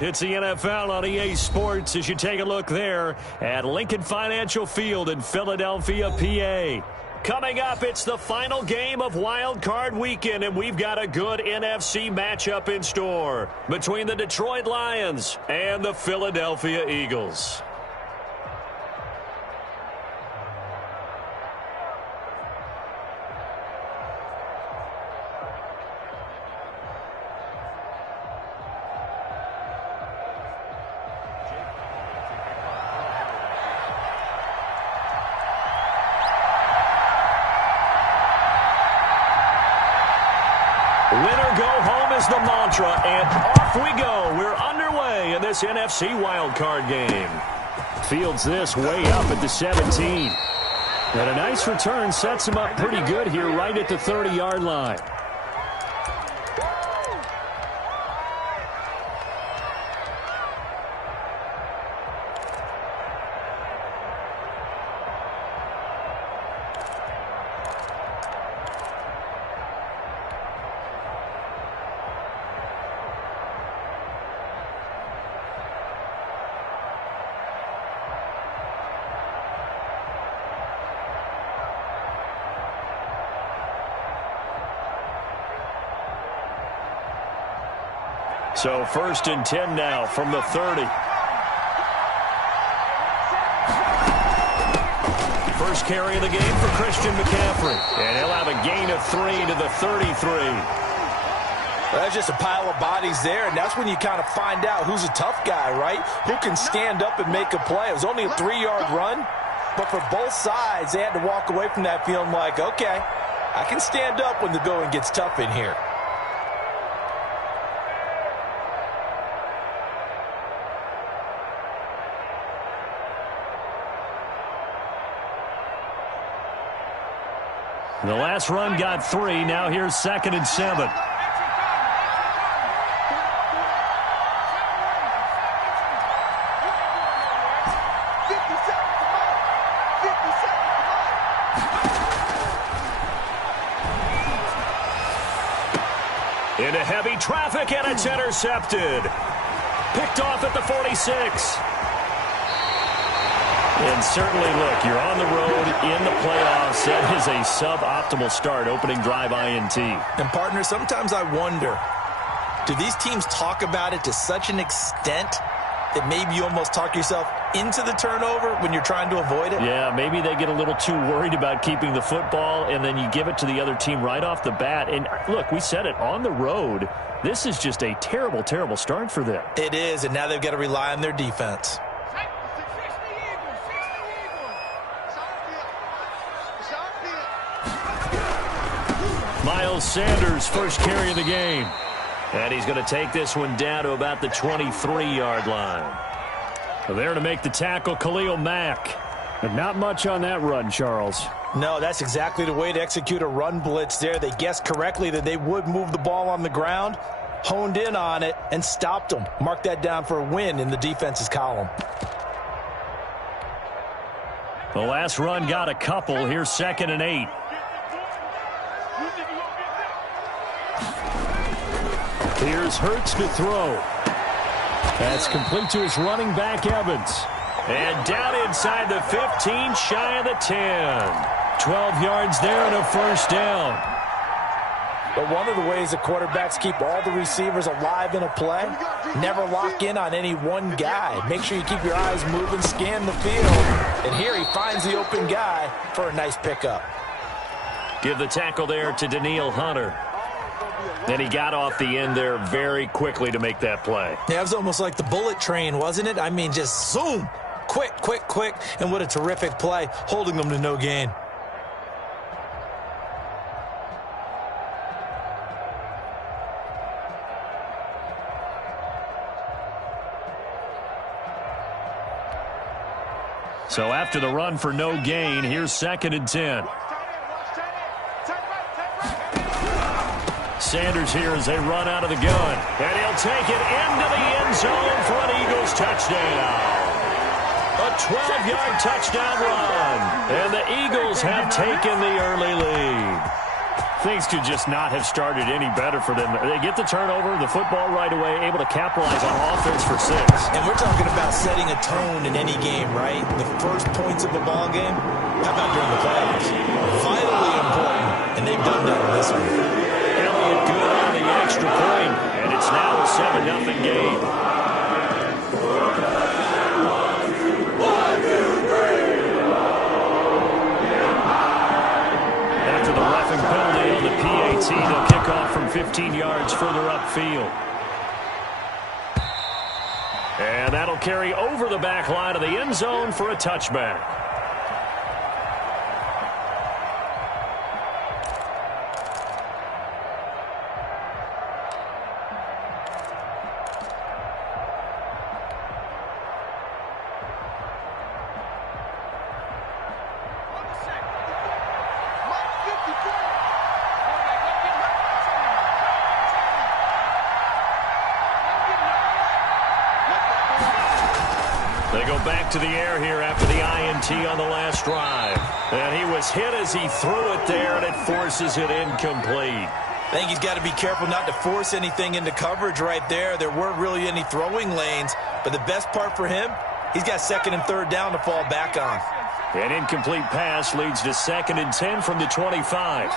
It's the NFL on EA Sports as you take a look there at Lincoln Financial Field in Philadelphia, PA. Coming up, it's the final game of Wild Card Weekend, and we've got a good NFC matchup in store between the Detroit Lions and the Philadelphia Eagles. Winner go home is the mantra, and off we go. We're underway in this NFC wildcard game. Fields this way up at the 17. And a nice return sets him up pretty good here right at the 30-yard line. So 1st and 10 now from the 30. First carry of the game for Christian McCaffrey. And he'll have a gain of 3 to the 33. Well, that's just a pile of bodies there, and that's when you kind of find out who's a tough guy, right? Who can stand up and make a play. It was only a 3-yard run, but for both sides, they had to walk away from that feeling like, okay, I can stand up when the going gets tough in here. The last run got 3. Now here's 2nd and 7. Into heavy traffic, and it's intercepted. Picked off at the 46. And certainly, look, you're on the road in the playoffs. That is a suboptimal start, opening drive INT. And, partner, sometimes I wonder, do these teams talk about it to such an extent that maybe you almost talk yourself into the turnover when you're trying to avoid it? Yeah, maybe they get a little too worried about keeping the football, and then you give it to the other team right off the bat. And, look, we said it, on the road, this is just a terrible, terrible start for them. It is, and now they've got to rely on their defense. Miles Sanders, first carry of the game. And he's going to take this one down to about the 23-yard line. There to make the tackle, Khalil Mack. But not much on that run, Charles. No, that's exactly the way to execute a run blitz there. They guessed correctly that they would move the ball on the ground, honed in on it, and stopped them. Mark that down for a win in the defense's column. The last run got a couple. Here's 2nd and 8. Here's Hurts to throw. That's complete to his running back, Evans. And down inside the 15, shy of the 10. 12 yards there and a first down. But one of the ways that quarterbacks keep all the receivers alive in a play, never lock in on any one guy. Make sure you keep your eyes moving, scan the field. And here he finds the open guy for a nice pickup. Give the tackle there to Danielle Hunter. And he got off the end there very quickly to make that play. Yeah, it was almost like the bullet train, wasn't it? I mean, just zoom. Quick, quick, quick. And what a terrific play, holding them to no gain. So after the run for no gain, here's 2nd and 10. Sanders here as they run out of the gun. And he'll take it into the end zone for an Eagles touchdown. A 12-yard touchdown run. And the Eagles have taken the early lead. Things could just not have started any better for them. They get the turnover, the football right away, able to capitalize on offense for 6. And we're talking about setting a tone in any game, right? The first points of a ball game, how about during the playoffs? Vitally important, and they've done that in this one. Elliott good on the extra point, and it's now a 7-0 game. After the roughing penalty on the PAT, they'll kick off from 15 yards further upfield. And that'll carry over the back line of the end zone for a touchback. They go back to the air here after the INT on the last drive. And he was hit as he threw it there, and it forces it incomplete. I think he's got to be careful not to force anything into coverage right there. There weren't really any throwing lanes, but the best part for him, he's got 2nd and 3rd down to fall back on. An incomplete pass leads to 2nd and 10 from the 25.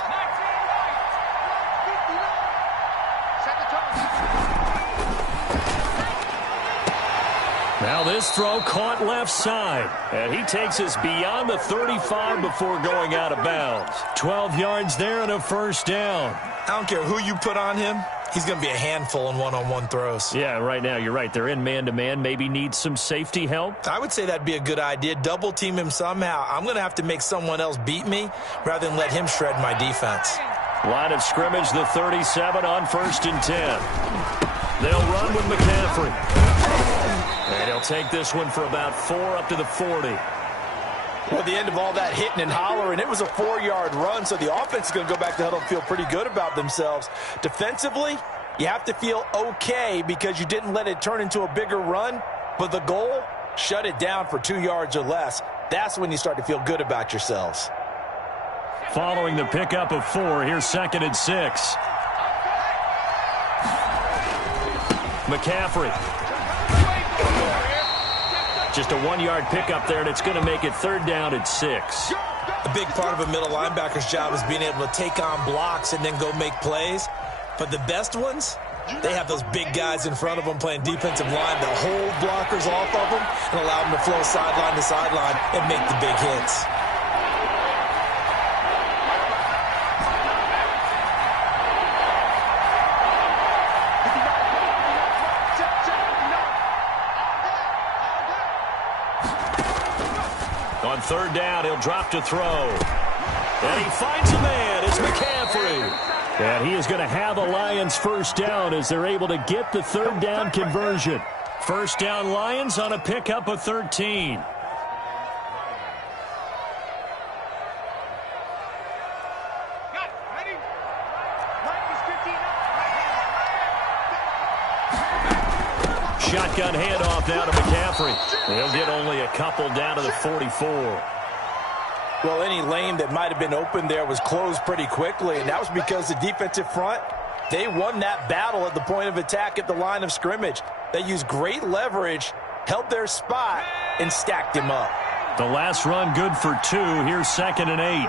Now this throw caught left side, and he takes us beyond the 35 before going out of bounds. 12 yards there and a 1st down. I don't care who you put on him. He's going to be a handful in one-on-one throws. Yeah, right now you're right. They're in man-to-man. Maybe need some safety help. I would say that'd be a good idea. Double team him somehow. I'm going to have to make someone else beat me rather than let him shred my defense. Line of scrimmage, the 37 on 1st and 10. They'll run with McCaffrey. And he'll take this one for about 4 up to the 40. Well, at the end of all that hitting and hollering, it was a 4-yard run, so the offense is going to go back to huddle and feel pretty good about themselves. Defensively, you have to feel okay because you didn't let it turn into a bigger run, but the goal, shut it down for 2 yards or less. That's when you start to feel good about yourselves. Following the pickup of 4, here's 2nd and 6. McCaffrey. Just a 1-yard pickup there, and it's going to make it 3rd down at 6. A big part of a middle linebacker's job is being able to take on blocks and then go make plays. But the best ones, they have those big guys in front of them playing defensive line that hold blockers off of them and allow them to flow sideline to sideline and make the big hits. On 3rd down, he'll drop to throw. And he finds a man. It's McCaffrey. And he is going to have a Lions 1st down as they're able to get the 3rd down conversion. 1st down Lions on a pickup of 13. Shotgun handoff now to McCaffrey. He'll get only a couple down to the 44. Well, any lane that might have been open there was closed pretty quickly, and that was because the defensive front, they won that battle at the point of attack at the line of scrimmage. They used great leverage, held their spot, and stacked him up. The last run good for 2. Here's 2nd and 8.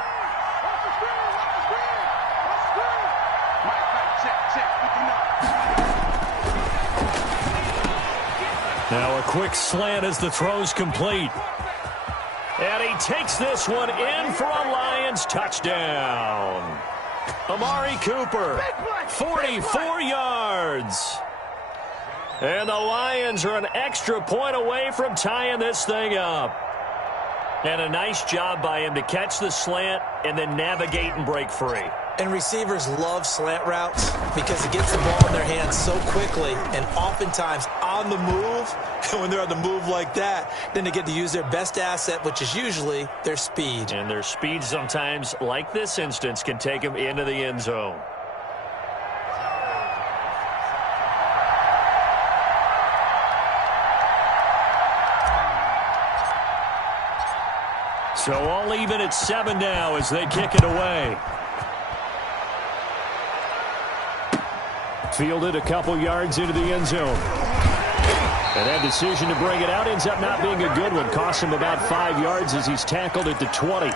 Now a quick slant as the throw's complete. And he takes this one in for a Lions touchdown. Amari Cooper, 44 yards. And the Lions are an extra point away from tying this thing up. And a nice job by him to catch the slant and then navigate and break free. And receivers love slant routes because it gets the ball in their hands so quickly and oftentimes on the move. And when they're on the move like that, then they get to use their best asset, which is usually their speed. And their speed sometimes, like this instance, can take them into the end zone. So all even at 7 now as they kick it away. Fielded a couple yards into the end zone. And that decision to bring it out ends up not being a good one. Costs him about 5 yards as he's tackled at the 20.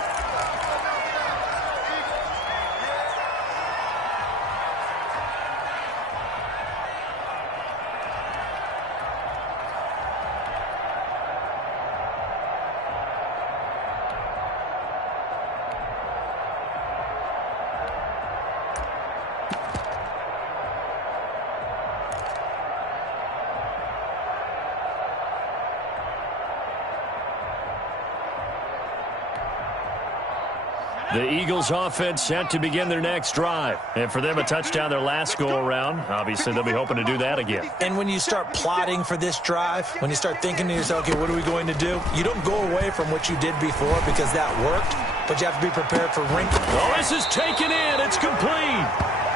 The Eagles offense set to begin their next drive. And for them, a touchdown their last go-around. Obviously, they'll be hoping to do that again. And when you start plotting for this drive, when you start thinking to yourself, okay, what are we going to do? You don't go away from what you did before because that worked, but you have to be prepared for wrinkles. Oh, this is taken in. It's complete.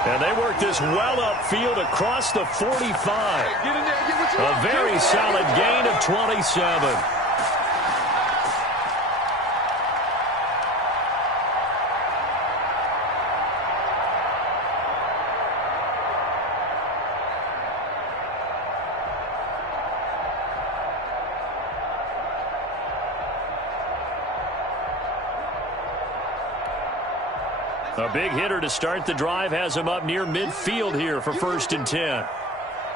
And they work this well upfield across the 45. A very solid gain of 27. A big hitter to start the drive has him up near midfield here for 1st and 10.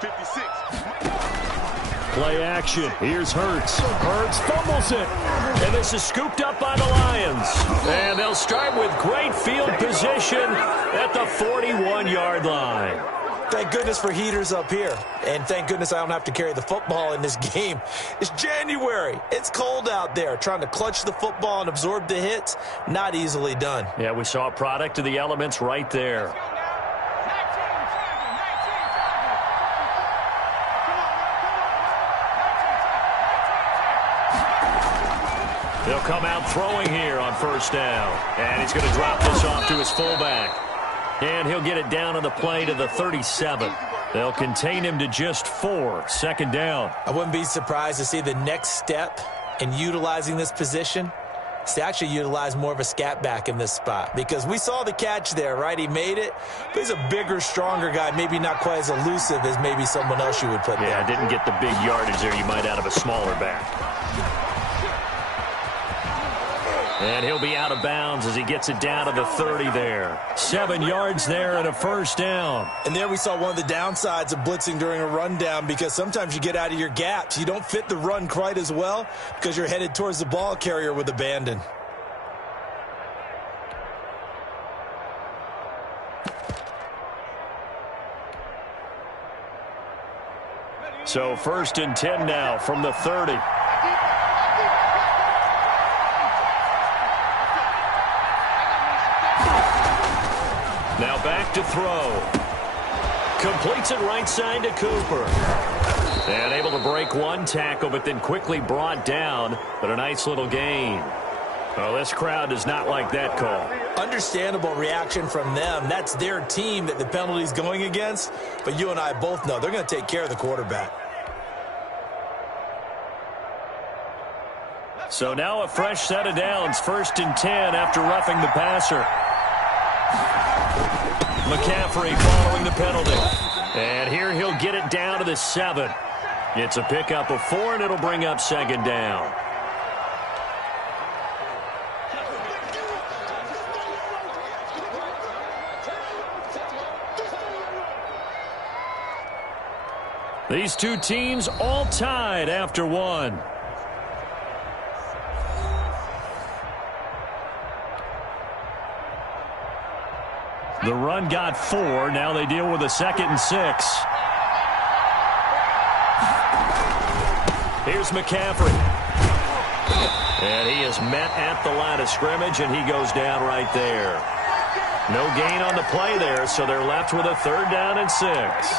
56. Play action. Here's Hurts. Hurts fumbles it. And this is scooped up by the Lions. And they'll start with great field position at the 41-yard line. Thank goodness for heaters up here. And thank goodness I don't have to carry the football in this game. It's January. It's cold out there. Trying to clutch the football and absorb the hits, not easily done. Yeah, we saw a product of the elements right there. They'll come out throwing here on 1st down. And he's going to drop this off to his fullback. And he'll get it down on the play to the 37. They'll contain him to just 4. 2nd down. I wouldn't be surprised to see the next step in utilizing this position is to actually utilize more of a scat back in this spot. Because we saw the catch there, right? He made it. But he's a bigger, stronger guy, maybe not quite as elusive as maybe someone else you would put there. Yeah, didn't get the big yardage there you might out of a smaller back. And he'll be out of bounds as he gets it down to the 30 there. 7 yards there and a 1st down. And there we saw one of the downsides of blitzing during a rundown because sometimes you get out of your gaps. You don't fit the run quite as well because you're headed towards the ball carrier with abandon. So 1st and 10 now from the 30. Now back to throw. Completes it right side to Cooper. And able to break one tackle, but then quickly brought down. But a nice little gain. Well, this crowd does not like that call. Understandable reaction from them. That's their team that the penalty's going against. But you and I both know they're going to take care of the quarterback. So now a fresh set of downs. 1st and 10 after roughing the passer. McCaffrey following the penalty. And here he'll get it down to the 7. It's a pickup of 4, and it'll bring up 2nd down. These two teams all tied after 1. The run got 4. Now they deal with a 2nd and 6. Here's McCaffrey. And he is met at the line of scrimmage, and he goes down right there. No gain on the play there, so they're left with a 3rd down and 6.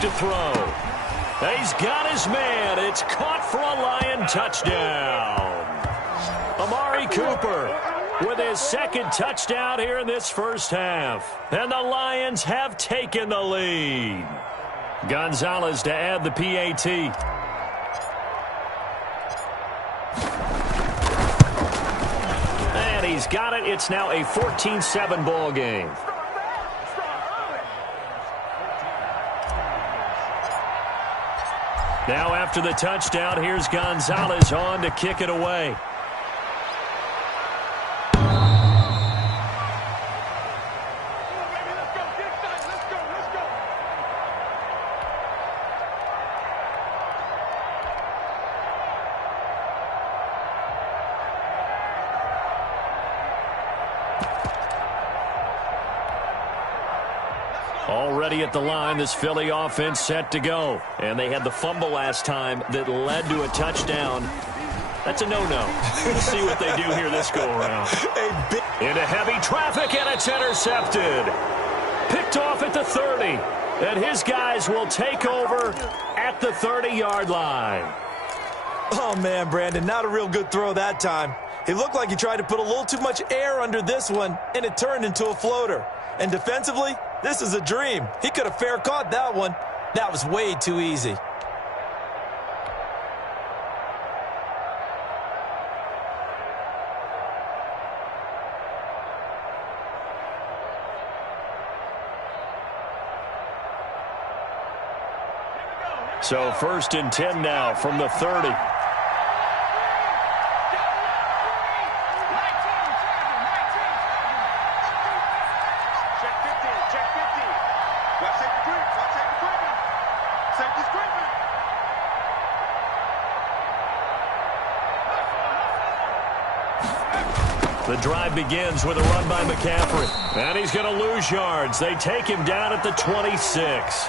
To throw. He's got his man. It's caught for a Lion touchdown. Cooper with his second touchdown here in this first half. And the Lions have taken the lead. Gonzalez to add the PAT. And he's got it. It's now a 14-7 ball game. Now after the touchdown, here's Gonzalez on to kick it away. Already at the line, this Philly offense set to go. And they had the fumble last time that led to a touchdown. That's a no-no. We'll see what they do here this go-around. Into heavy traffic, and it's intercepted. Picked off at the 30. And his guys will take over at the 30-yard line. Oh, man, Brandon, not a real good throw that time. It looked like he tried to put a little too much air under this one, and it turned into a floater. And defensively, this is a dream. He could have fair caught that one. That was way too easy. So 1st and 10 now from the 30. The drive begins with a run by McCaffrey. And he's going to lose yards. They take him down at the 26.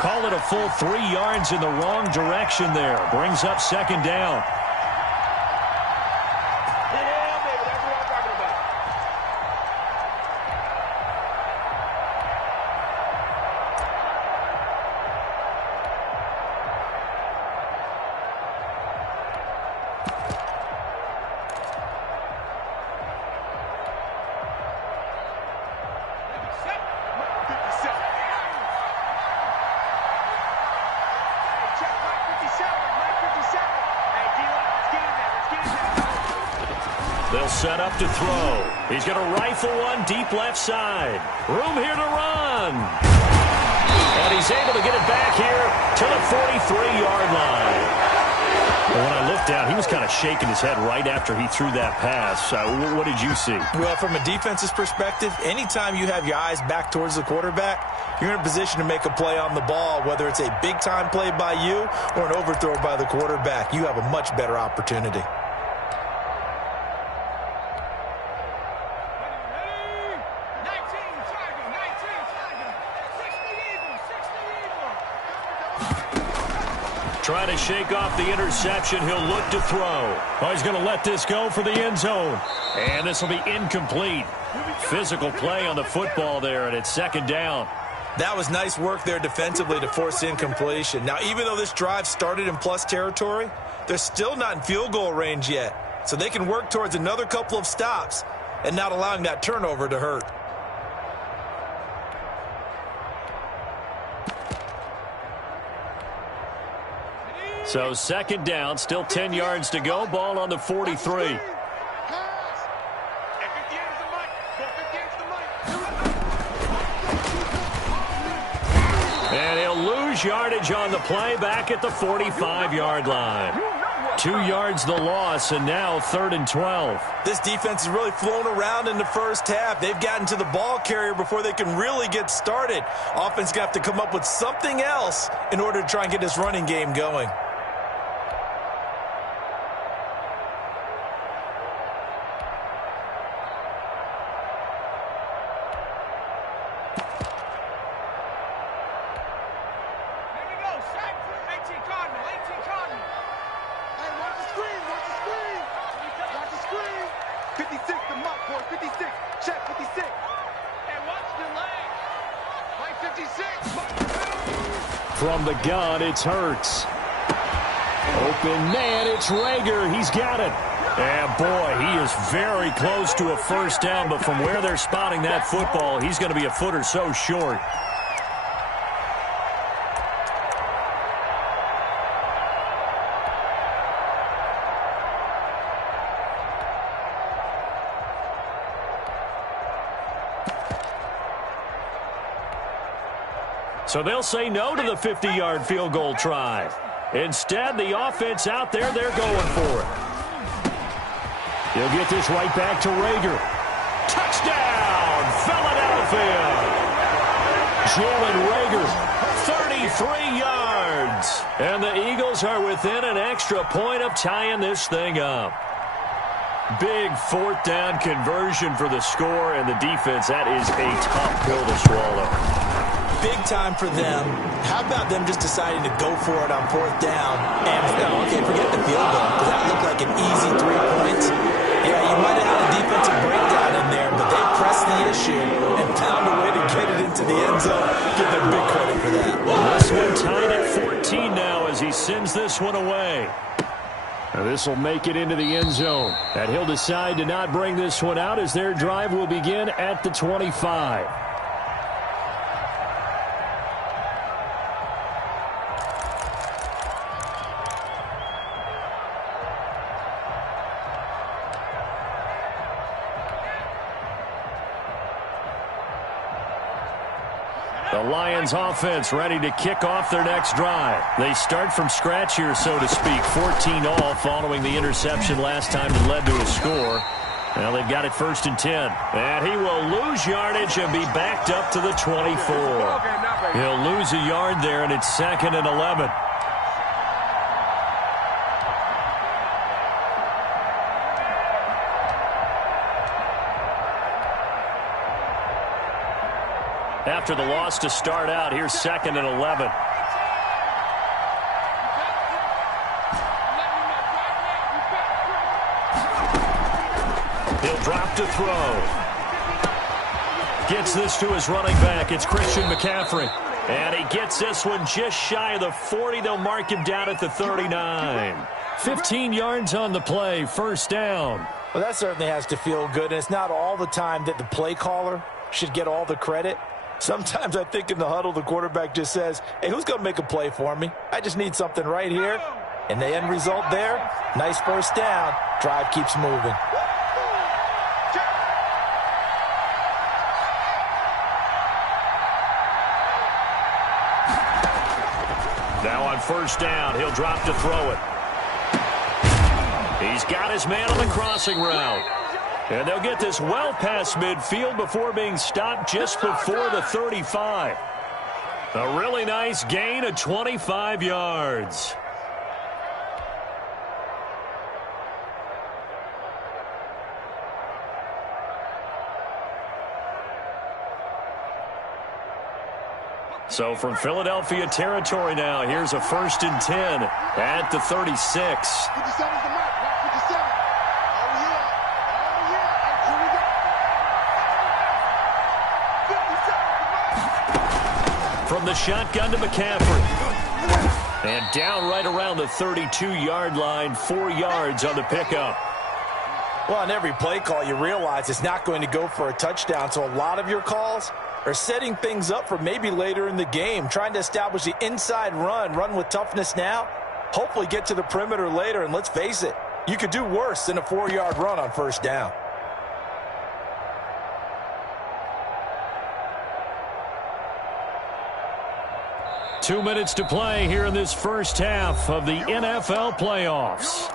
Call it a full 3 yards in the wrong direction there. Brings up 2nd down. They'll set up to throw. He's going to rifle one deep left side. Room here to run. And he's able to get it back here to the 43-yard line. Well, when I looked down, he was kind of shaking his head right after he threw that pass. What did you see? Well, from a defense's perspective, anytime you have your eyes back towards the quarterback, you're in a position to make a play on the ball, whether it's a big-time play by you or an overthrow by the quarterback. You have a much better opportunity. Trying to shake off the interception. He'll look to throw. Oh, he's going to let this go for the end zone. And this will be incomplete. Physical play on the football there, and it's 2nd down. That was nice work there defensively to force incompletion. Now, even though this drive started in plus territory, they're still not in field goal range yet. So they can work towards another couple of stops and not allowing that turnover to hurt. So 2nd down, still 10 yards to go. Ball on the 43. And he'll lose yardage on the play back at the 45-yard line. 2 yards the loss, and now 3rd and 12. This defense has really flown around in the first half. They've gotten to the ball carrier before they can really get started. Offense going to have to come up with something else in order to try and get this running game going. From the gun, it's Hurts. Open man, it's Rager. He's got it. And boy, he is very close to a first down, but from where they're spotting that football, he's going to be a foot or so short. So they'll say no to the 50-yard field goal try. Instead, the offense out there, they're going for it. He'll get this right back to Rager. Touchdown, Philadelphia! Jalen Rager, 33 yards. And the Eagles are within an extra point of tying this thing up. Big fourth down conversion for the score, and the defense, that is a tough pill to swallow. Big time for them. How about them just deciding to go for it on fourth down? And, okay, forget the field goal, because that looked like an easy 3 points. Yeah, you might have had a defensive breakdown in there, but they pressed the issue and found a way to get it into the end zone. Give them big credit for that. This one tied at 14 now as he sends this one away. Now this will make it into the end zone. And he'll decide to not bring this one out as their drive will begin at the 25. The Lions offense ready to kick off their next drive. They start from scratch here, so to speak. 14 all following the interception last time that led to a score. Now they've got it 1st and 10. And he will lose yardage and be backed up to the 24. He'll lose a yard there, and it's 2nd and 11. After the loss to start out, here's 2nd and 11. He'll drop to throw. Gets this to his running back. It's Christian McCaffrey. And he gets this one just shy of the 40. They'll mark him down at the 39. 15 yards on the play, 1st down. Well, that certainly has to feel good. And it's not all the time that the play caller should get all the credit. Sometimes I think in the huddle, the quarterback just says, hey, who's going to make a play for me? I just need something right here. And the end result there, nice first down. Drive keeps moving. Now on 1st down, he'll drop to throw it. He's got his man on the crossing route. And they'll get this well past midfield before being stopped just before the 35. A really nice gain of 25 yards. So from Philadelphia territory now, here's a 1st and 10 at the 36. From the shotgun to McCaffrey. And down right around the 32-yard line, 4 yards on the pickup. Well, on every play call, you realize it's not going to go for a touchdown. So a lot of your calls are setting things up for maybe later in the game, trying to establish the inside run with toughness now, hopefully get to the perimeter later. And let's face it, you could do worse than a 4-yard run on 1st down. Two minutes to play here in this first half of the NFL playoffs.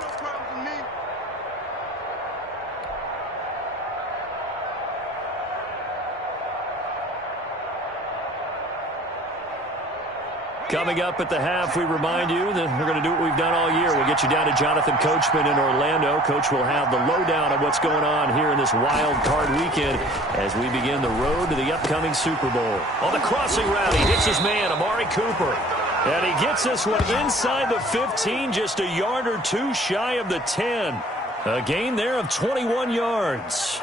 Coming up at the half, we remind you that we're going to do what we've done all year. We'll get you down to Jonathan Coachman in Orlando. Coach will have the lowdown of what's going on here in this wild card weekend as we begin the road to the upcoming Super Bowl. On the crossing route, he hits his man, Amari Cooper. And he gets this one inside the 15, just a yard or two shy of the 10. A gain there of 21 yards.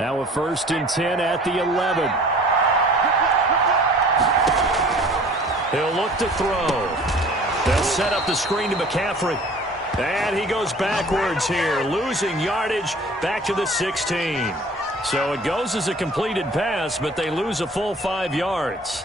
Now a 1st and 10 at the 11. He'll look to throw. They'll set up the screen to McCaffrey. And he goes backwards here, losing yardage back to the 16. So it goes as a completed pass, but they lose a full 5 yards.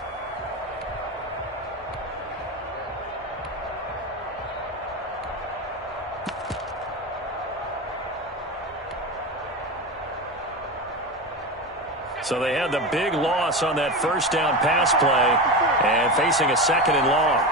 So they had the big loss on that 1st down pass play and facing a 2nd and long.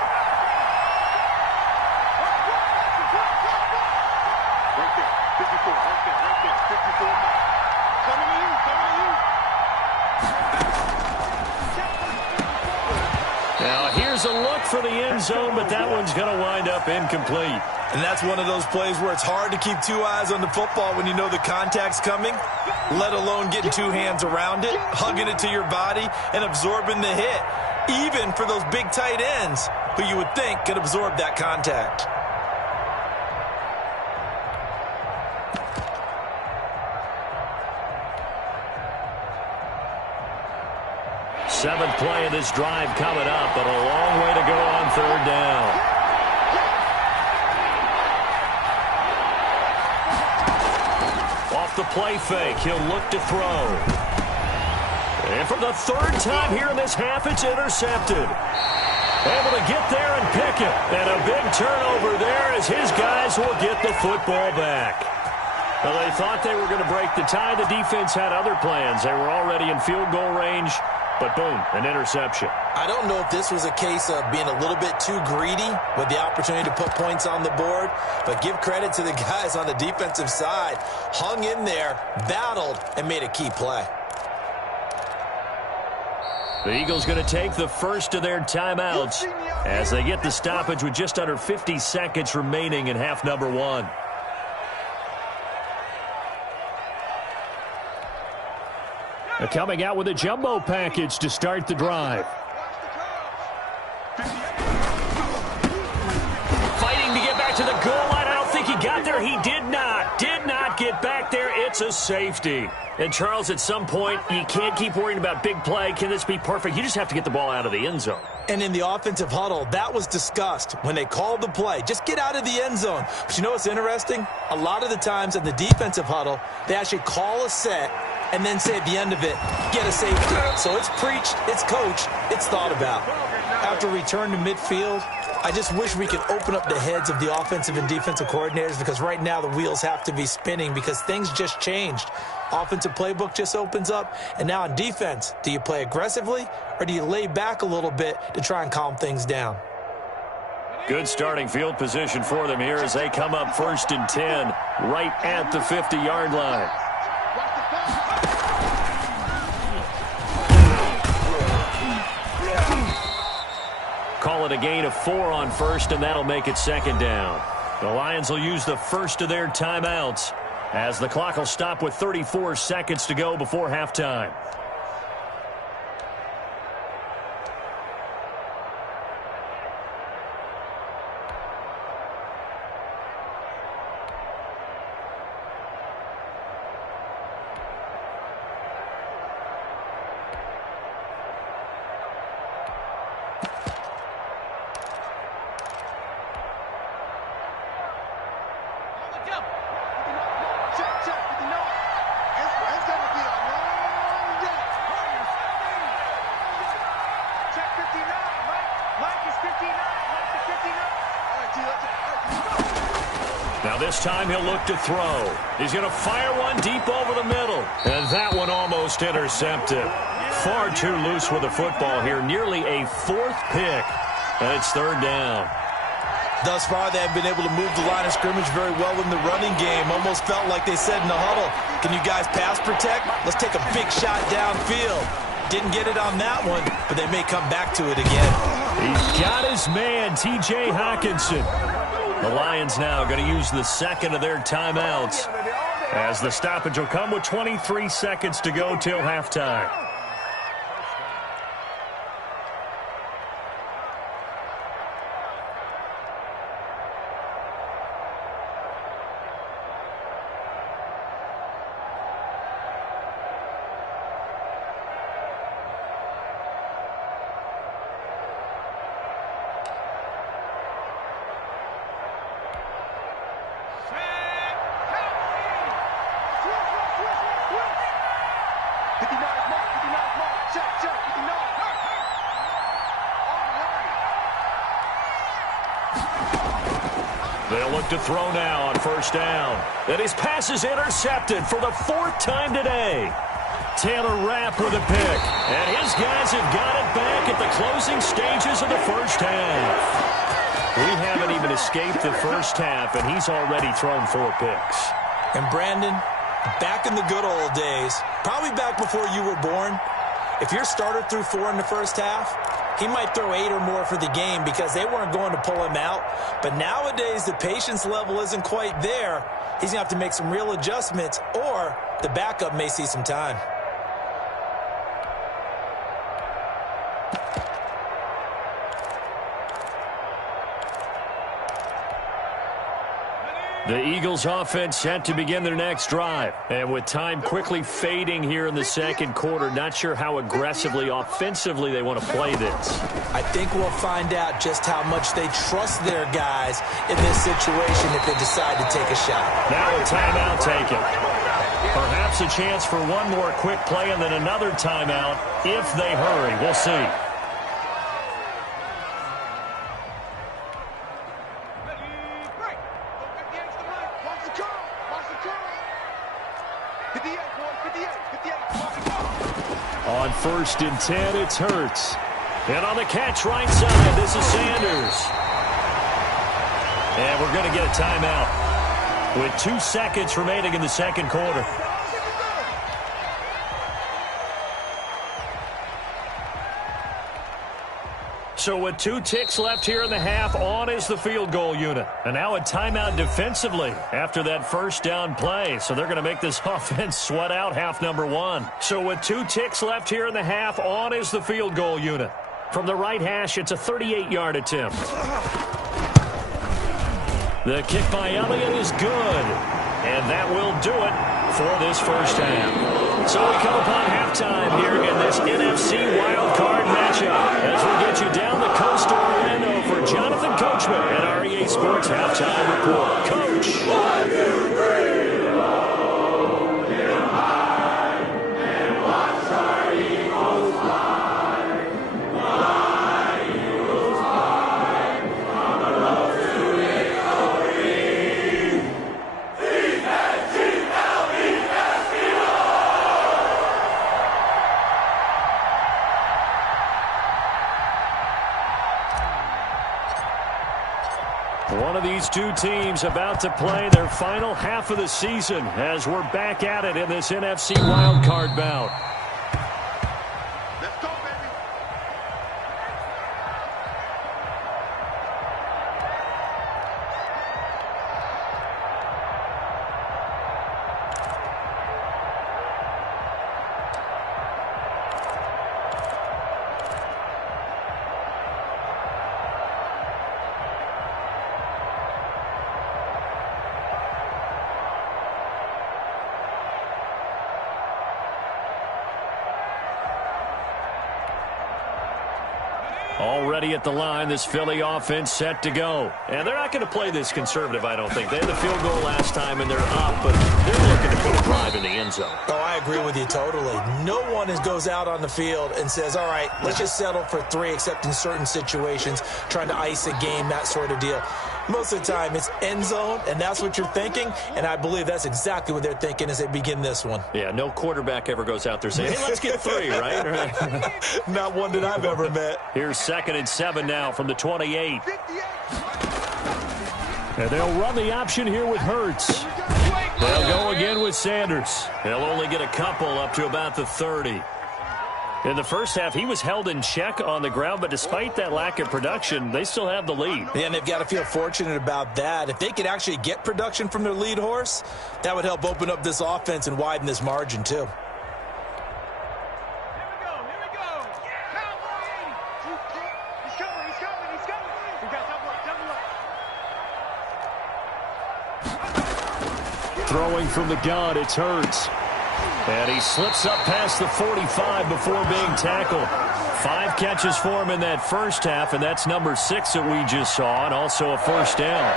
Now here's a look for the end zone, but that one's going to wind up incomplete. And that's one of those plays where it's hard to keep 2 eyes on the football when you know the contact's coming, let alone getting 2 hands around it, hugging it to your body, and absorbing the hit, even for those big tight ends who you would think could absorb that contact. Seventh play of this drive coming up, but a long way to go on 3rd down. Off the play fake, he'll look to throw. And for the 3rd time here in this half, it's intercepted. Able to get there and pick it. And a big turnover there as his guys will get the football back. Well, they thought they were going to break the tie. The defense had other plans. They were already in field goal range. But boom, an interception. I don't know if this was a case of being a little bit too greedy with the opportunity to put points on the board, but give credit to the guys on the defensive side. Hung in there, battled, and made a key play. The Eagles going to take the first of their timeouts as they get the stoppage with just under 50 seconds remaining in half number 1. Coming out with a jumbo package to start the drive. Fighting to get back to the goal line. I don't think he got there. He did not. Did not get back there. It's a safety. And, Charles, at some point, you can't keep worrying about big play. Can this be perfect? You just have to get the ball out of the end zone. And in the offensive huddle, that was discussed when they called the play. Just get out of the end zone. But you know what's interesting? A lot of the times in the defensive huddle, they actually call a set and then say at the end of it, get a safety. So it's preached, it's coached, it's thought about. After return to midfield, I just wish we could open up the heads of the offensive and defensive coordinators, because right now the wheels have to be spinning because things just changed. Offensive playbook just opens up, and now on defense, do you play aggressively or do you lay back a little bit to try and calm things down? Good starting field position for them here as they come up 1st and 10 right at the 50-yard line. Call it a gain of 4 on 1st, and that'll make it 2nd down. The Lions will use the first of their timeouts as the clock will stop with 34 seconds to go before halftime. Now this time he'll look to throw. He's going to fire one deep over the middle. And that one almost intercepted. Far too loose with the football here. Nearly a 4th pick. And it's 3rd down. Thus far, they have been able to move the line of scrimmage very well in the running game. Almost felt like they said in the huddle, can you guys pass protect? Let's take a big shot downfield. Didn't get it on that one, but they may come back to it again. He's got his man, T.J. Hockenson. The Lions now going to use the second of their timeouts as the stoppage will come with 23 seconds to go till halftime. They'll look to throw now on first down. And his pass is intercepted for the 4th time today. Taylor Rapp with a pick. And his guys have got it back at the closing stages of the first half. We haven't even escaped the first half, and he's already thrown 4 picks. And Brandon, back in the good old days, probably back before you were born, if your starter threw 4 in the first half, he might throw 8 or more for the game because they weren't going to pull him out. But nowadays, the patience level isn't quite there. He's going to have to make some real adjustments, or the backup may see some time. The Eagles offense set to begin their next drive. And with time quickly fading here in the second quarter, not sure how aggressively, offensively they want to play this. I think we'll find out just how much they trust their guys in this situation if they decide to take a shot. Now a timeout taken. Perhaps a chance for one more quick play and then another timeout if they hurry. We'll see. On 1st and 10, it's Hurts. And on the catch right side, this is Sanders. And we're going to get a timeout with 2 seconds remaining in the second quarter. So with 2 ticks left here in the half, on is the field goal unit. And now a timeout defensively after that first down play. So they're going to make this offense sweat out half number 1. So with 2 ticks left here in the half, on is the field goal unit. From the right hash, it's a 38-yard attempt. The kick by Elliott is good. And that will do it for this first half. So we come upon halftime here in this NFC wildcard matchup as we get you down the coast to Orlando for Jonathan Coachman at REA Sports Halftime Report. Coach. 1, 2, 3, low and high, and watch our Eagles fly. Fly, Eagles fly, on the road to victory. One of these 2 teams about to play their final half of the season as we're back at it in this NFC wildcard bout. Let's go, baby. Already at the line, this Philly offense set to go. And they're not going to play this conservative, I don't think. They had the field goal last time, and they're up, but they're looking to put a drive in the end zone. Oh, I agree with you totally. No one goes out on the field and says, all right, let's just settle for 3, except in certain situations, trying to ice a game, that sort of deal. Most of the time, it's end zone, and that's what you're thinking, and I believe that's exactly what they're thinking as they begin this one. Yeah, no quarterback ever goes out there saying, hey, let's get 3, right? Not one that I've ever met. Here's 2nd and 7 now from the 28. And they'll run the option here with Hurts. They'll go again with Sanders. He'll only get a couple up to about the 30. In the first half, he was held in check on the ground, but despite that lack of production, they still have the lead. Yeah, and they've got to feel fortunate about that. If they could actually get production from their lead horse, that would help open up this offense and widen this margin, too. Throwing from the gun, it's Hurts. And he slips up past the 45 before being tackled. 5 catches for him in that first half, and that's number 6 that we just saw, and also a first down.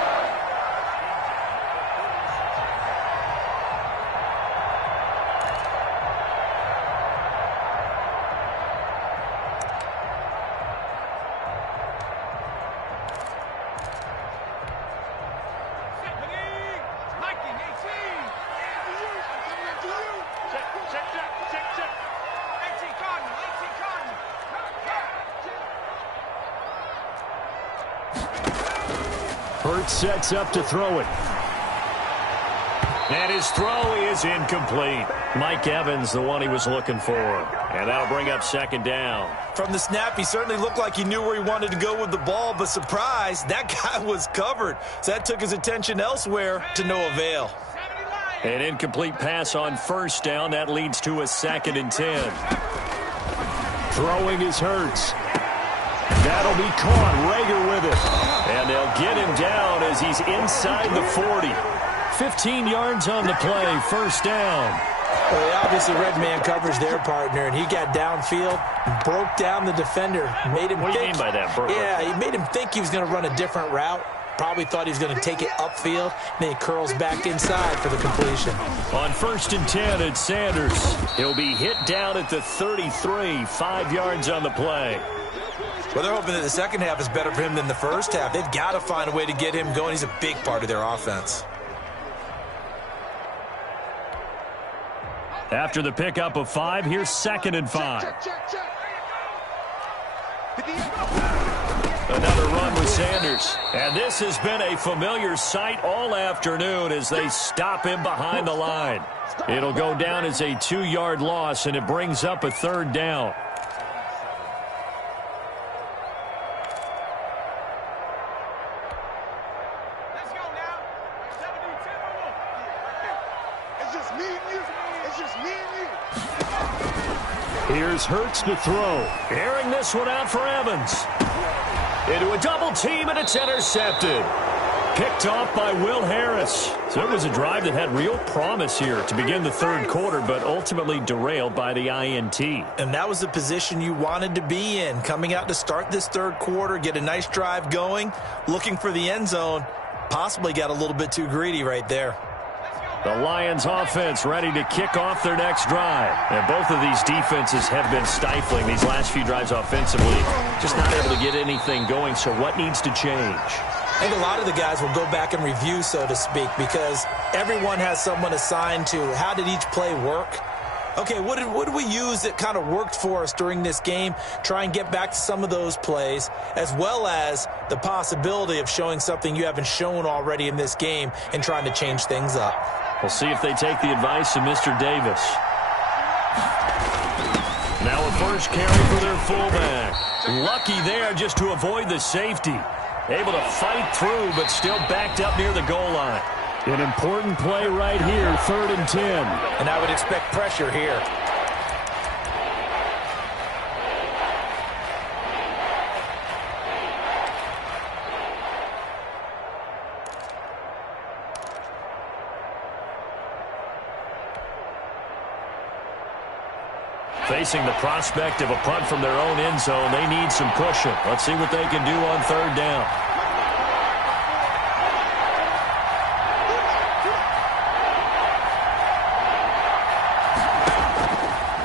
Hurts sets up to throw it. And his throw is incomplete. Mike Evans, the one he was looking for. And that'll bring up second down. From the snap, he certainly looked like he knew where he wanted to go with the ball, but surprise, that guy was covered. So that took his attention elsewhere to no avail. An incomplete pass on first down. That leads to a 2nd and 10. Throwing is Hurts. That'll be caught. Rager with it. And they'll get him down as he's inside the 40. 15 yards on the play. First down. Well, they obviously read man coverage their partner, and he got downfield, broke down the defender, made him What do you mean by that, Burke? Yeah, he made him think he was going to run a different route. Probably thought he was going to take it upfield. Then he curls back inside for the completion. On 1st and 10, it's Sanders. He'll be hit down at the 33, 5 yards on the play. Well, they're hoping that the second half is better for him than the first half. They've got to find a way to get him going. He's a big part of their offense. After the pickup of 5, here's 2nd and 5. Another run with Sanders. And this has been a familiar sight all afternoon as they stop him behind the line. It'll go down as a 2-yard loss, and it brings up a 3rd down. Here's Hurts to throw. Airing this one out for Evans. Into a double team, and it's intercepted. Picked off by Will Harris. So it was a drive that had real promise here to begin the 3rd quarter, but ultimately derailed by the INT. And that was the position you wanted to be in. Coming out to start this 3rd quarter, get a nice drive going, looking for the end zone. Possibly got a little bit too greedy right there. The Lions offense ready to kick off their next drive. And both of these defenses have been stifling these last few drives offensively. Just not able to get anything going, so what needs to change? I think a lot of the guys will go back and review, so to speak, because everyone has someone assigned to how did each play work. Okay, what did we use that kind of worked for us during this game? Try and get back to some of those plays, as well as the possibility of showing something you haven't shown already in this game and trying to change things up. We'll see if they take the advice of Mr. Davis. Now a first carry for their fullback. Lucky there just to avoid the safety. Able to fight through, but still backed up near the goal line. An important play right here, 3rd and 10. And I would expect pressure here. Facing the prospect of a punt from their own end zone, they need some cushion. Let's see what they can do on 3rd down.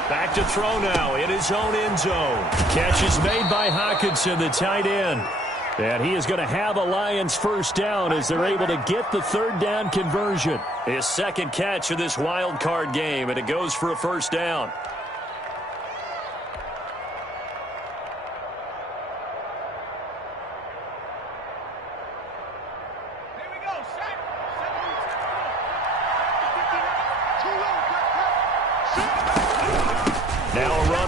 Back to throw now in his own end zone. Catch is made by Hockenson, the tight end. And he is going to have a Lions first down as they're able to get the 3rd down conversion. His 2nd catch of this wild card game, and it goes for a first down.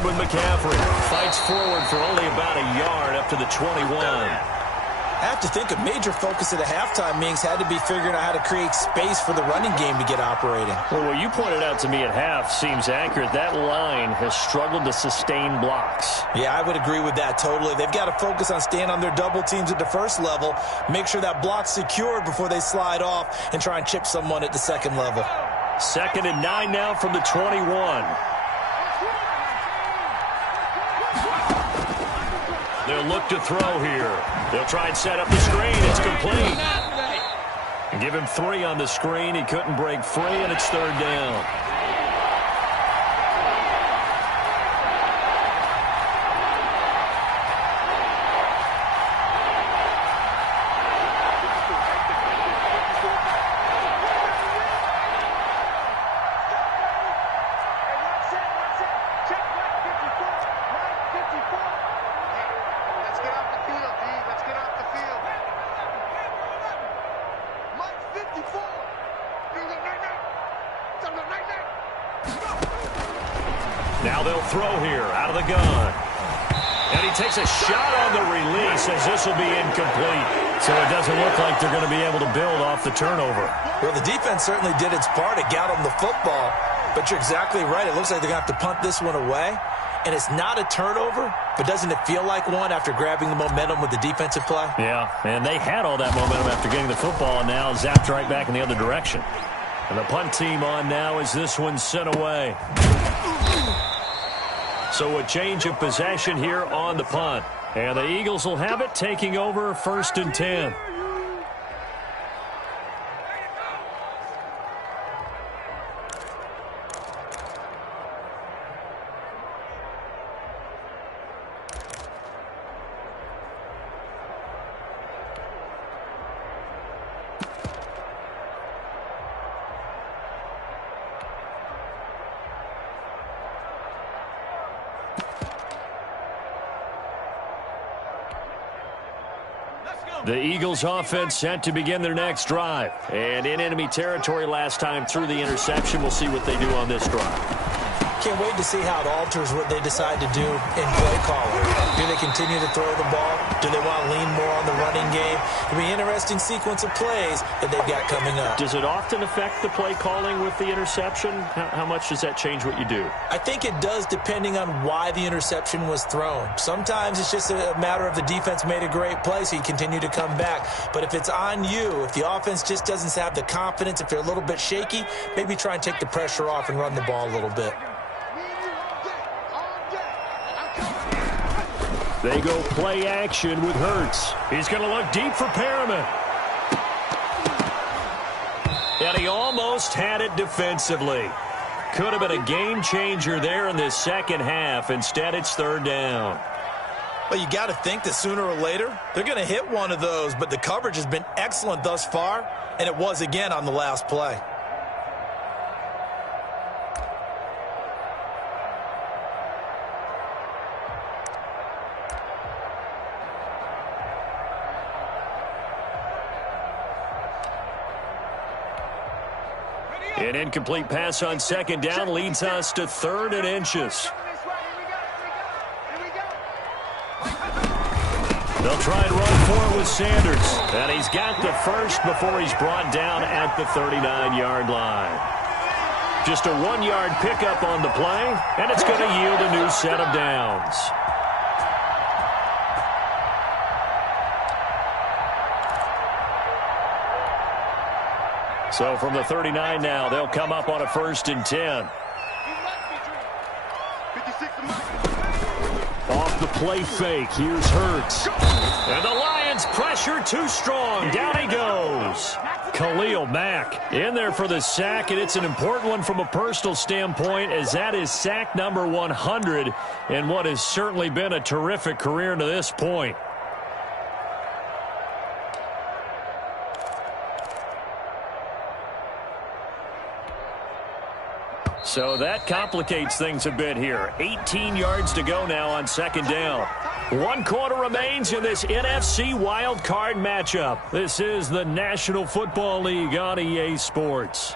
With McCaffrey, fights forward for only about a yard up to the 21. I have to think a major focus of the halftime meetings had to be figuring out how to create space for the running game to get operating. Well, what you pointed out to me at half seems accurate. That line has struggled to sustain blocks. Yeah, I would agree with that totally. They've got to focus on staying on their double teams at the first level, make sure that block's secured before they slide off and try and chip someone at the second level. 2nd and 9 now from the 21. They'll look to throw here. They'll try and set up the screen. It's complete. And give him 3 on the screen. He couldn't break free, and it's 3rd down. Now they'll throw here out of the gun. And he takes a shot on the release as this will be incomplete. So it doesn't look like they're going to be able to build off the turnover. Well, the defense certainly did its part. It got them the football. But you're exactly right. It looks like they're going to have to punt this one away. And it's not a turnover, but doesn't it feel like one after grabbing the momentum with the defensive play? Yeah, and they had all that momentum after getting the football and now zapped right back in the other direction. And the punt team on now as this one's sent away. So a change of possession here on the punt. And the Eagles will have it, taking over 1st and 10. The Eagles offense set to begin their next drive. And in enemy territory last time through the interception. We'll see what they do on this drive. Can't wait to see how it alters what they decide to do in play calling. Do they continue to throw the ball? Do they want to lean more on the running game? It'll be an interesting sequence of plays that they've got coming up. Does it often affect the play calling with the interception? How much does that change what you do? I think it does depending on why the interception was thrown. Sometimes it's just a matter of the defense made a great play, so you continue to come back. But if it's on you, if the offense just doesn't have the confidence, if they're a little bit shaky, maybe try and take the pressure off and run the ball a little bit. They go play action with Hurts. He's going to look deep for Perriman. And he almost had it defensively. Could have been a game changer there in this second half. Instead, it's 3rd down. Well, you got to think that sooner or later, they're going to hit one of those. But the coverage has been excellent thus far, and it was again on the last play. An incomplete pass on 2nd down leads us to 3rd and inches. They'll try and run for it with Sanders. And he's got the first before he's brought down at the 39-yard line. Just a 1-yard pickup on the play, and it's going to yield a new set of downs. So from the 39 now, they'll come up on a 1st and 10. Off the play fake, here's Hurts. And the Lions pressure too strong. Down he goes. Khalil Mack in there for the sack, and it's an important one from a personal standpoint, as that is sack number 100 in what has certainly been a terrific career to this point. So that complicates things a bit here. 18 yards to go now on 2nd down. 1 quarter remains in this NFC wild card matchup. This is the National Football League on EA Sports.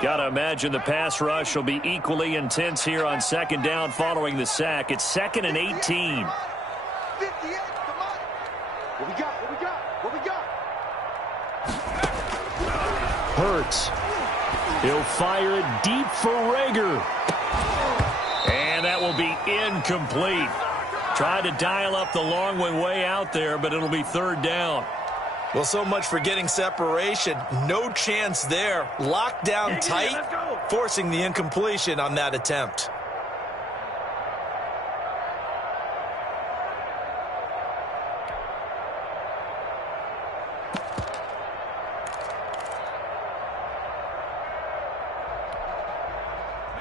Gotta imagine the pass rush will be equally intense here on 2nd down following the sack. It's 2nd and 18. Hurts. He'll fire it deep for Rager. And that will be incomplete. Tried to dial up the long way out there, but it'll be 3rd down. Well, so much for getting separation. No chance there. Locked down tight, forcing the incompletion on that attempt.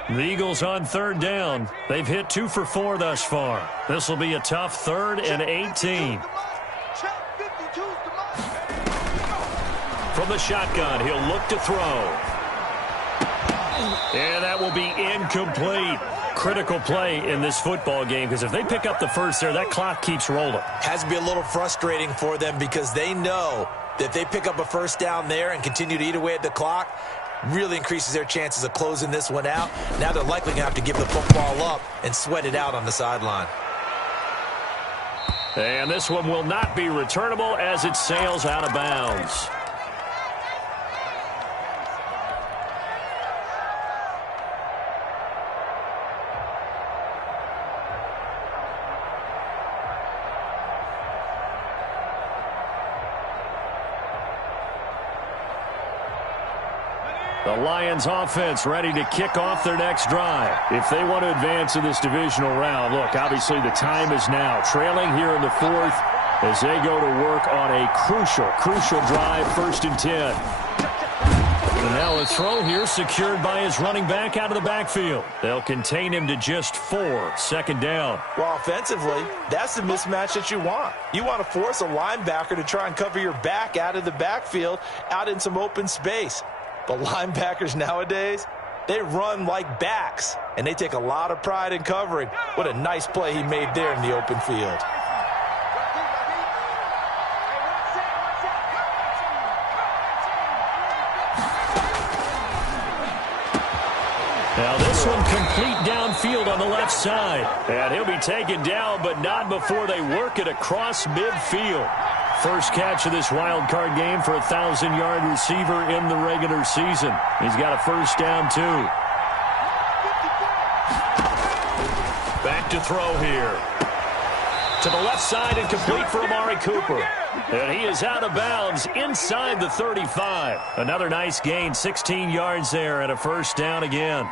The Eagles on 3rd down. They've hit 2 for 4 thus far. This will be a tough 3rd and 18. From the shotgun, he'll look to throw. And that will be incomplete. Critical play in this football game, because if they pick up the first there, that clock keeps rolling. Has to be a little frustrating for them because they know If they pick up a first down there and continue to eat away at the clock, really increases their chances of closing this one out. Now they're likely going to have to give the football up and sweat it out on the sideline. And this one will not be returnable as it sails out of bounds. The Lions offense ready to kick off their next drive. If they want to advance in this divisional round, look, obviously the time is now. Trailing here in the fourth as they go to work on a crucial drive, 1st and 10. And now a throw here secured by his running back out of the backfield. They'll contain him to just 4, 2nd down. Well, offensively, that's the mismatch that you want. You want to force a linebacker to try and cover your back out of the backfield, out in some open space. But linebackers nowadays, they run like backs, and they take a lot of pride in covering. What a nice play he made there in the open field. Now this one complete downfield on the left side. And he'll be taken down, but not before they work it across midfield. First catch of this wild card game for a 1,000-yard receiver in the regular season. He's got a first down, too. Back to throw here. To the left side and complete for Amari Cooper. And he is out of bounds inside the 35. Another nice gain, 16 yards there and a first down again.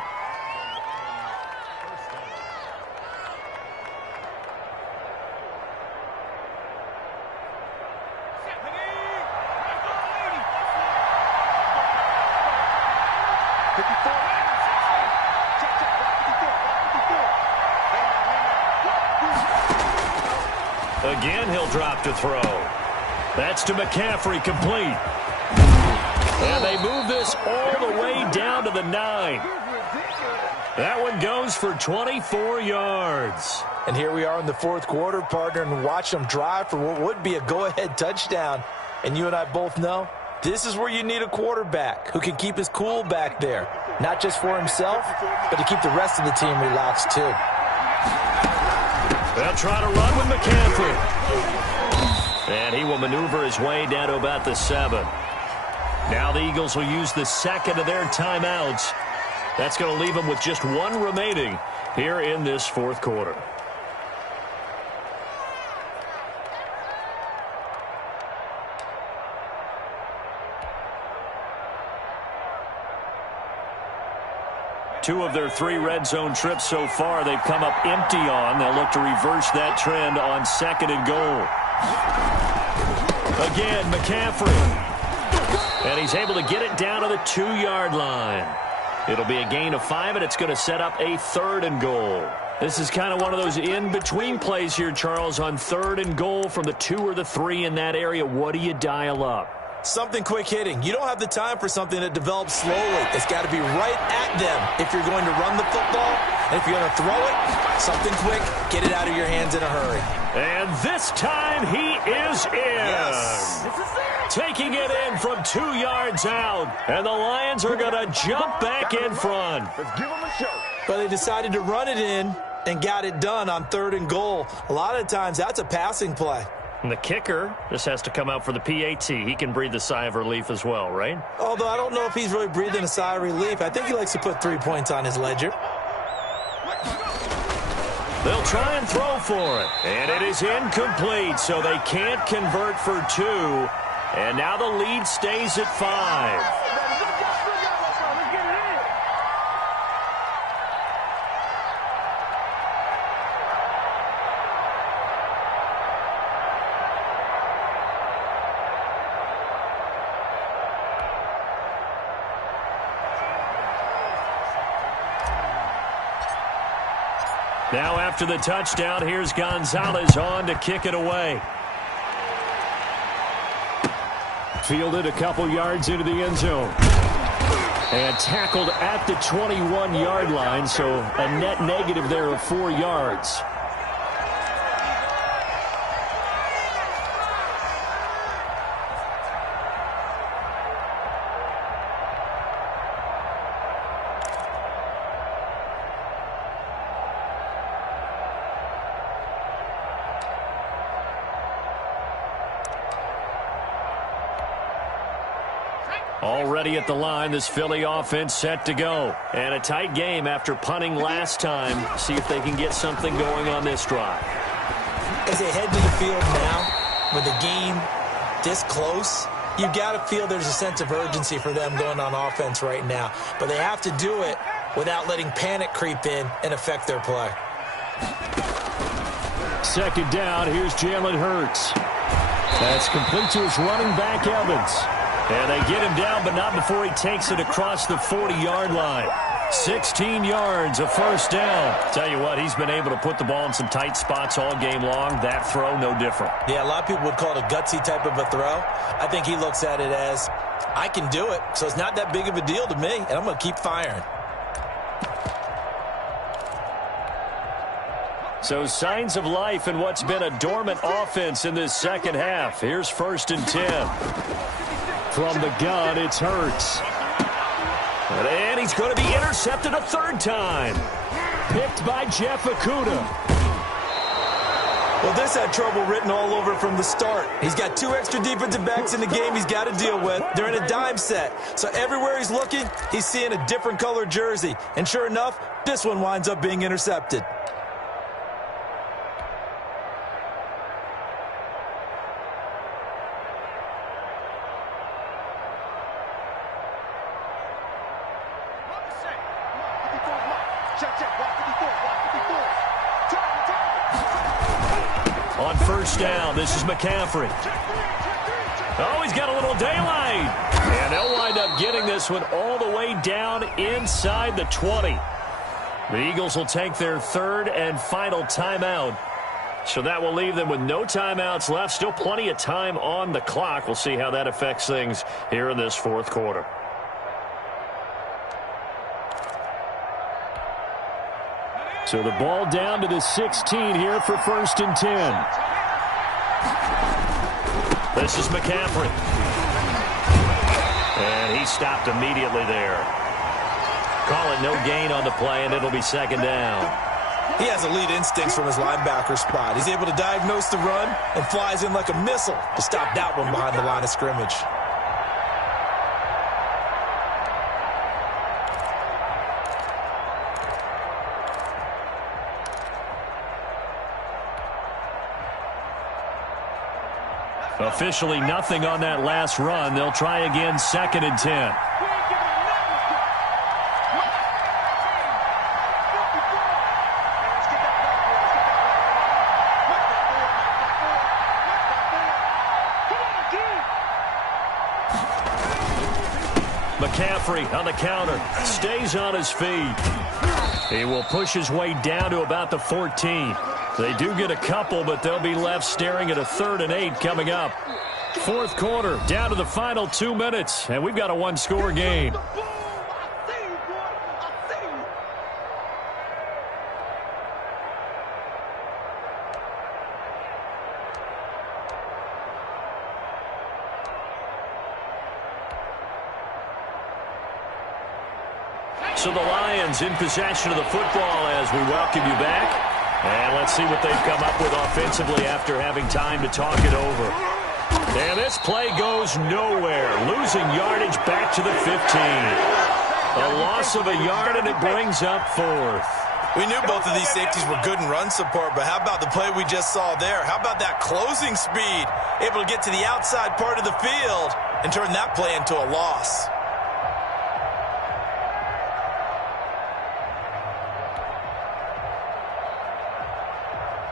Again, he'll drop to throw. That's to McCaffrey, complete. And they move this all the way down to the 9. That one goes for 24 yards. And here we are in the fourth quarter, partner, and watch them drive for what would be a go-ahead touchdown. And you and I both know this is where you need a quarterback who can keep his cool back there. Not just for himself, but to keep the rest of the team relaxed, too. They'll try to run with McCaffrey. And he will maneuver his way down to about the 7. Now the Eagles will use the second of their timeouts. That's going to leave them with just one remaining here in this fourth quarter. Two of their 3 red zone trips so far, they've come up empty on. They'll look to reverse that trend on 2nd and goal. Again, McCaffrey. And he's able to get it down to the 2-yard line. It'll be a gain of 5, and it's going to set up a 3rd and goal. This is kind of one of those in-between plays here, Charles, on 3rd and goal from the 2 or the 3 in that area. What do you dial up? Something quick hitting. You don't have the time for something that develops slowly. It's got to be right at them if you're going to run the football. And if you're going to throw it, something quick, get it out of your hands in a hurry. And this time he is in. Yes. Taking it in from 2 yards out. And the Lions are going to jump back in front. Let's give them a show. But they decided to run it in and got it done on 3rd and goal. A lot of times that's a passing play. And the kicker just has to come out for the PAT. He can breathe a sigh of relief as well, right? Although I don't know if he's really breathing a sigh of relief. I think he likes to put 3 points on his ledger. They'll try and throw for it. And it is incomplete, so they can't convert for 2. And now the lead stays at 5. Now after the touchdown, here's Gonzalez on to kick it away. Fielded a couple yards into the end zone. And tackled at the 21-yard line, so a net negative there of 4 yards. Already at the line, this Philly offense set to go. And a tight game after punting last time. See if they can get something going on this drive. As they head to the field now, with the game this close, you've got to feel there's a sense of urgency for them going on offense right now. But they have to do it without letting panic creep in and affect their play. Second down, here's Jalen Hurts. That's complete to his running back, Evans. And they get him down, but not before he takes it across the 40-yard line. 16 yards, a first down. Tell you what, he's been able to put the ball in some tight spots all game long. That throw, no different. Yeah, a lot of people would call it a gutsy type of a throw. I think he looks at it as, I can do it, so it's not that big of a deal to me, and I'm going to keep firing. So signs of life in what's been a dormant offense in this second half. Here's 1st and 10. From the gun, it's Hurts. And he's going to be intercepted a third time. Picked by Jeff Okudah. Well, this had trouble written all over from the start. He's got 2 extra defensive backs in the game he's got to deal with. They're in a dime set. So everywhere he's looking, he's seeing a different color jersey. And sure enough, this one winds up being intercepted. On first down, this is McCaffrey. Oh, he's got a little daylight. And they'll wind up getting this one all the way down inside the 20. The Eagles will take their 3rd and final timeout. So that will leave them with no timeouts left. Still plenty of time on the clock. We'll see how that affects things here in this 4th quarter. So the ball down to the 16 here for 1st and 10. This is McCaffrey. And he stopped immediately there. Call it no gain on the play, and it'll be 2nd down. He has elite instincts from his linebacker spot. He's able to diagnose the run and flies in like a missile to stop that one behind the line of scrimmage. Officially nothing on that last run. They'll try again, 2nd and 10. McCaffrey on the counter, stays on his feet. He will push his way down to about the 14. They do get a couple, but they'll be left staring at a 3rd and 8 coming up. 4th quarter, down to the final 2 minutes, and we've got a 1-score game. So the Lions in possession of the football as we welcome you back. And let's see what they've come up with offensively after having time to talk it over. And this play goes nowhere. Losing yardage back to the 15. A loss of a yard, and it brings up 4th. We knew both of these safeties were good in run support, but how about the play we just saw there? How about that closing speed? Able to get to the outside part of the field and turn that play into a loss.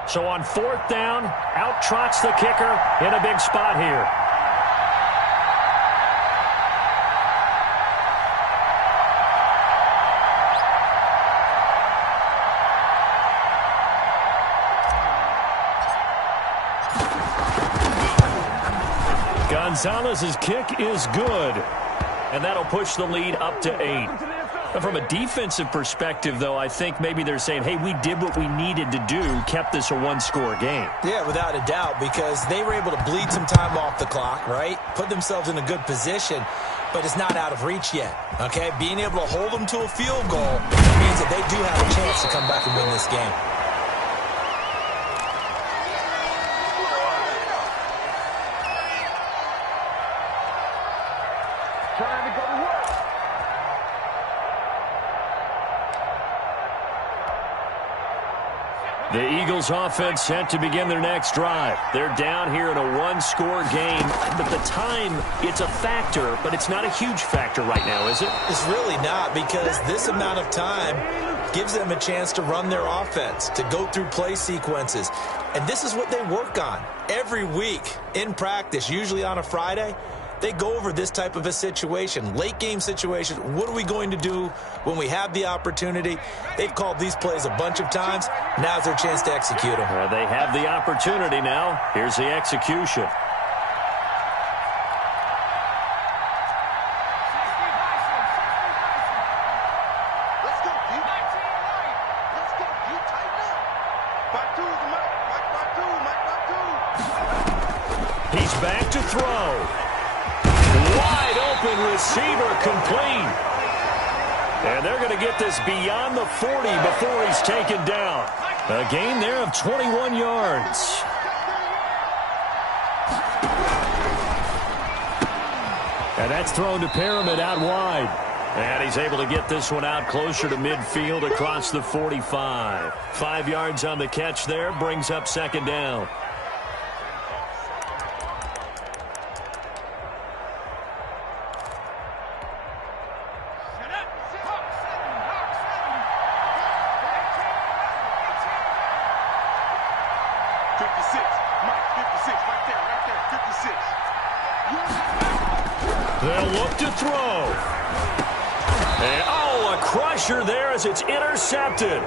So on 4th down, out trots the kicker in a big spot here. Gonzalez's kick is good, and that'll push the lead up to 8. From a defensive perspective, though, I think maybe they're saying, hey, we did what we needed to do, kept this a 1-score game. Yeah, without a doubt, because they were able to bleed some time off the clock, right? Put themselves in a good position, but it's not out of reach yet, okay? Being able to hold them to a field goal means that they do have a chance to come back and win this game. Turn The Eagles offense set to begin their next drive. They're down here in a one-score game, but the time, it's a factor, but it's not a huge factor right now, is it? It's really not, because this amount of time gives them a chance to run their offense, to go through play sequences. And this is what they work on every week in practice, usually on a Friday. They go over this type of a situation, late game situation. What are we going to do when we have the opportunity? They've called these plays a bunch of times. Now's their chance to execute them. They have the opportunity now. Here's the execution. He's back to throw. Wide open receiver complete. And they're going to get this beyond the 40 before he's taken down. A gain there of 21 yards. And that's thrown to Pyramid out wide. And he's able to get this one out closer to midfield across the 45. 5 yards on the catch there, brings up second down. They'll look to throw. And, a crusher there as it's intercepted.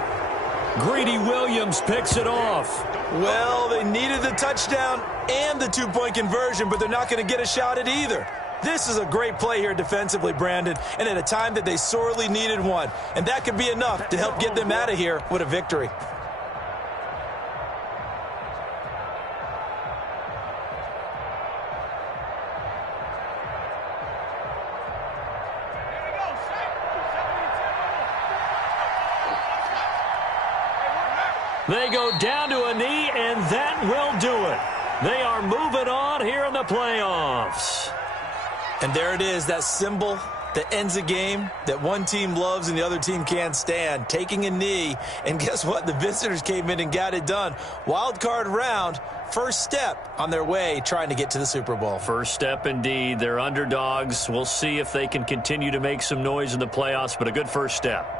Greedy Williams picks it off. Well, they needed the touchdown and the two-point conversion, but they're not going to get a shot at either. This is a great play here defensively, Brandon, and at a time that they sorely needed one. And that could be enough to help get them out of here with a victory. They go down to a knee, and that will do it. They are moving on here in the playoffs. And there it is, that symbol that ends a game that one team loves and the other team can't stand, taking a knee. And guess what? The visitors came in and got it done. Wild card round, first step on their way trying to get to the Super Bowl. First step indeed. They're underdogs. We'll see if they can continue to make some noise in the playoffs, but a good first step.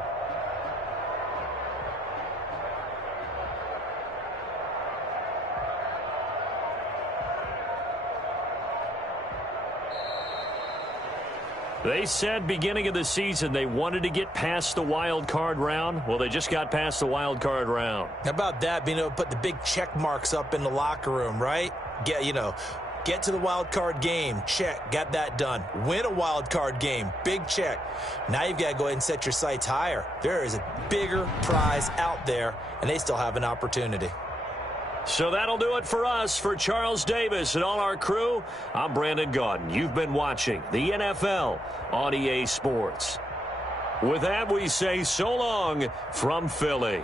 They said beginning of the season they wanted to get past the wild card round. Well, they just got past the wild card round. How about that, being able to put the big check marks up in the locker room, right? Get to the wild card game, check, got that done. Win a wild card game, big check. Now you've got to go ahead and set your sights higher. There is a bigger prize out there, and they still have an opportunity. So that'll do it for us. For Charles Davis and all our crew, I'm Brandon Gaudin. You've been watching the NFL on EA Sports. With that, we say so long from Philly.